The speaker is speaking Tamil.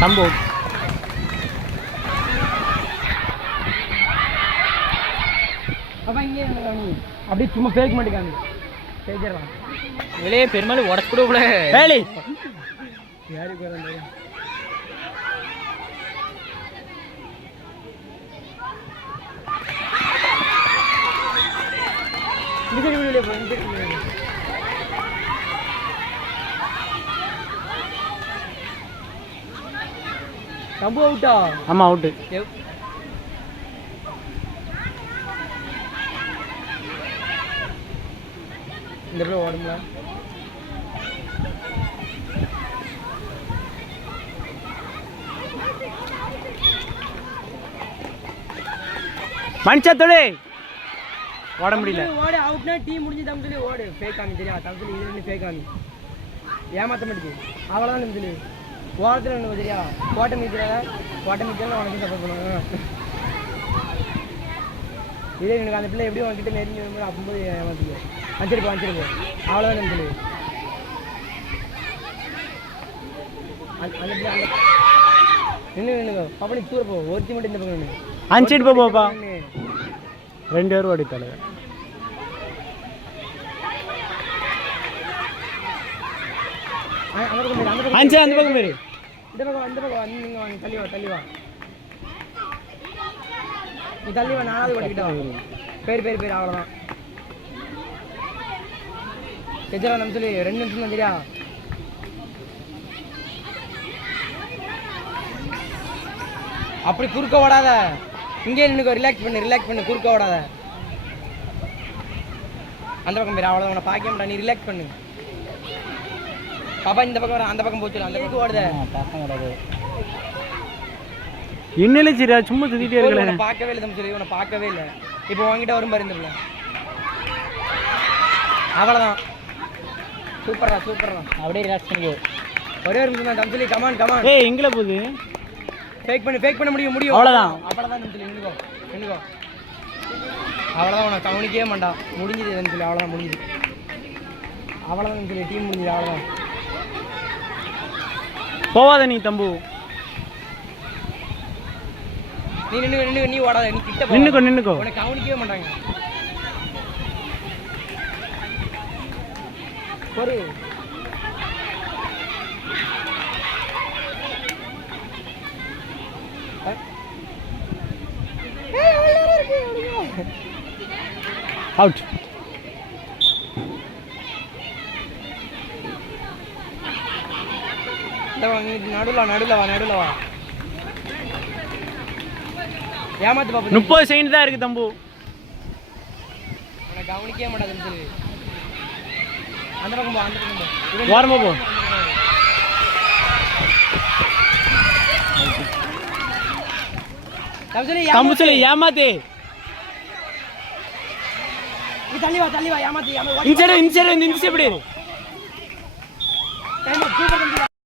தம்பு அப்போ இங்கே அப்படியே சும்மா ஃபேக் மாட்டேங்காங்க பேசிடலாம் வெளியே பெருமாள் உடச்சு கூட கூட வேலை யாருக்கு வர தம்பு அவுட்டா? ஆமாம் அவுட்டு. இந்த பிள்ளை ஓடுங்களா? மனுஷா தொழு ஓட முடியல. ஓடு அவுட்னா டீம் முடிஞ்சு தம்பி சொல்லி ஓடு. ஃபேக் ஆமி தெரியா தம்பி சொல்லி இது ரெண்டு ஃபேக் ஆமி ஏமாற்ற மாட்டேங்குது. அவ்வளோதான் தம்பி சொல்லி ஓரத்தில் ஒன்று தெரியா கோட்டை மீச்சுறாத கோட்டை மீச்சா உனக்கு சப்போர்ட் பண்ணுவாங்க. இதே எனக்கு அந்த பிள்ளை எப்படியும் உங்ககிட்ட நெருங்கி வரும்போது அப்போது ஏமாற்றிக்கோ வச்சிருப்போம் வச்சிருப்போம் அவ்வளோதான் தம்பி சொல்லி அந்த பிள்ளை அந்த நின்று பாப்பா நீ தூர போ ஒருத்தி மட்டும் இந்த பக்கம் நின்று அனுப்பிச்சிட்டு போப்பா 2 பேரும் ஓடித்தால அந்த பக்கம் பேரு இந்த பக்கம் நீங்கள் வாங்க தள்ளி வா நீ தள்ளி வா 4வது ஓடிக்கிட்டா பேர் அவ்வளோதான் எஜரா நம்ம சொல்லி 2 நிமிஷம் தான் தெரியா அப்படி குறுக்க ஓடாத இங்கே நின்று ரிலாக்ஸ் பண்ணு குறுக்க ஓடாத அந்த பக்கம் பேர் அவ்வளோதான் உன்னை பார்க்க மாட்டா நீ ரிலாக்ஸ் பண்ணு பாப்பா இந்த பக்கம் வர அந்த பக்கம் போச்சு அந்த பக்கம் ஓடுத பார்க்க ஓடாது இன்னில சரியா சும்மா சுத்திட்டே இருக்கல பார்க்கவே இல்லை தம்பி சொல்லி உன்னை பார்க்கவே இல்லை இப்போ வாங்கிட்ட வரும் பாரு இந்த பிள்ளை அவ்வளோதான் சூப்பரா அப்படியே ரிலாக்ஸ் பண்ணி ஒரே ஒரு நிமிஷம் தான் தம்பி சொல்லி கமான் ஏய் எங்கல போகுது ஃபேக் பண்ண முடியும் அவ்வளோதான் நம்ம சொல்லி நின்னுக்கோ அவ்வளோதான் உனக்கு கவனிக்கவே மாட்டா முடிஞ்சுது நம்ம சொல்லி அவ்வளோதான் முடிஞ்சுது அவ்வளோதான் சொல்லி டீம் முடிஞ்சுது அவ்வளோதான் போவாத நீ தம்பு நீ நின்று நீ ஓடாத நீ கிட்ட நின்னுக்கோ உனக்கு கவனிக்கவே மாட்டாங்க ஒரு அவுட் நடுவில் வா ஏமாத்து பாப்பா 30 செகண்ட் தான் இருக்கு தம்பு உனக்கு கவனிக்கவே மாட்டாதுன்னு சொல்லி அந்த பக்கம் போ ஓரமா போ தம்பு சொல்லி ஏமாத்து நீ தள்ளி வா ஏமாத்து இன்சைடு எப்படி